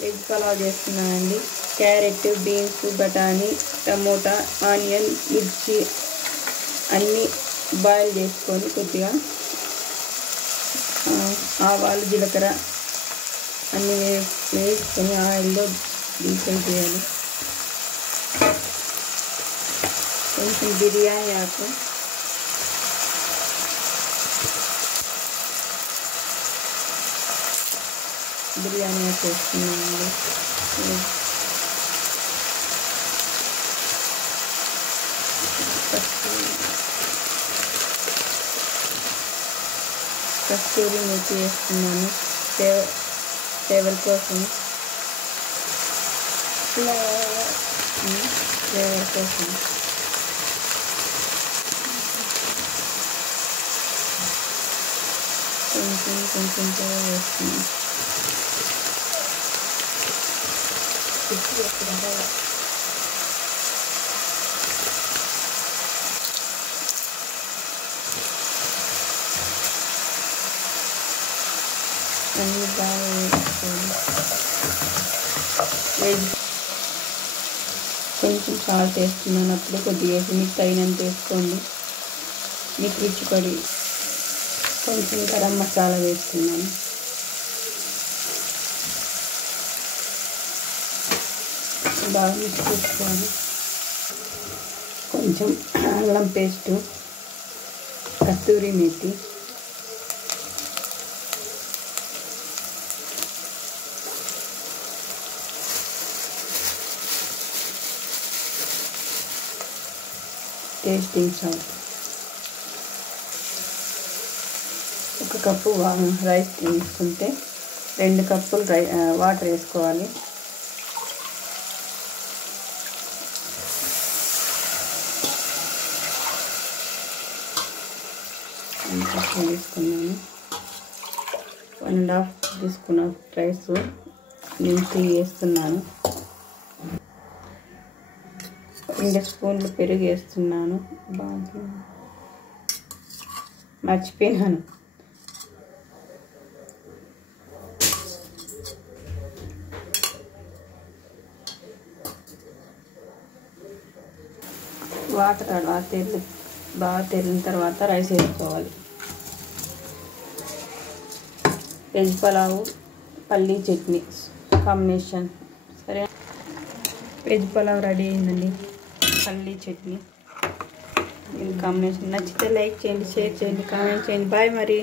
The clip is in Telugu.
వెజ్ పలావ్ చేస్తున్నానండి. క్యారెట్, బీన్స్, బఠానీ, టమోటా, ఆనియన్, మిర్చి అన్నీ బాయిల్ చేసుకొని కొద్దిగా ఆవాలు, జీలకర్ర అన్నీ వేసుకొని ఆయిల్లో డీప్ ఫ్రై చేయాలి. కొంచెం బిర్యానీ ఆకు, వేస్తున్నానండి. కస్తూరి మేతి వేస్తున్నాను ఫ్లేవర్ కోసం. కొంచెం వేస్తున్నాను. అన్నీ బాగా వేసుకోవాలి. కొంచెం సాల్ట్ వేస్తున్నాను. అప్పుడే కొద్దిగా వేసి మీకు తగినంత వేసుకోండి. మీకు రుచి పడి కొంచెం గరం మసాలా వేస్తున్నాను. బాగా మిక్స్ చేసుకోవాలి. కొంచెం అల్లం paste, kasturi methi, tasting salt, 1 cup rice తీసుకుంటే 2 కప్పులు వాటర్ వేసుకోవాలి. తీసుకున్నాను. 1.5 తీసుకున్న రైస్ నేను 3 వేస్తున్నాను. 2 స్పూన్లు పెరుగు వేస్తున్నాను. బాగా మర్చిపోయినాను. వాటర్ బాగా తెరిన తర్వాత రైస్ వేసుకోవాలి. వెజ్ పలావ్, పల్లీ చట్నీ కాంబినేషన్. సరే, వెజ్ పలావ్ రెడీ అయిందండి. పల్లీ చట్నీ కాంబినేషన్. నచ్చితే లైక్ చేయండి, షేర్ చేయండి, కామెంట్ చేయండి. బాయ్ మరి.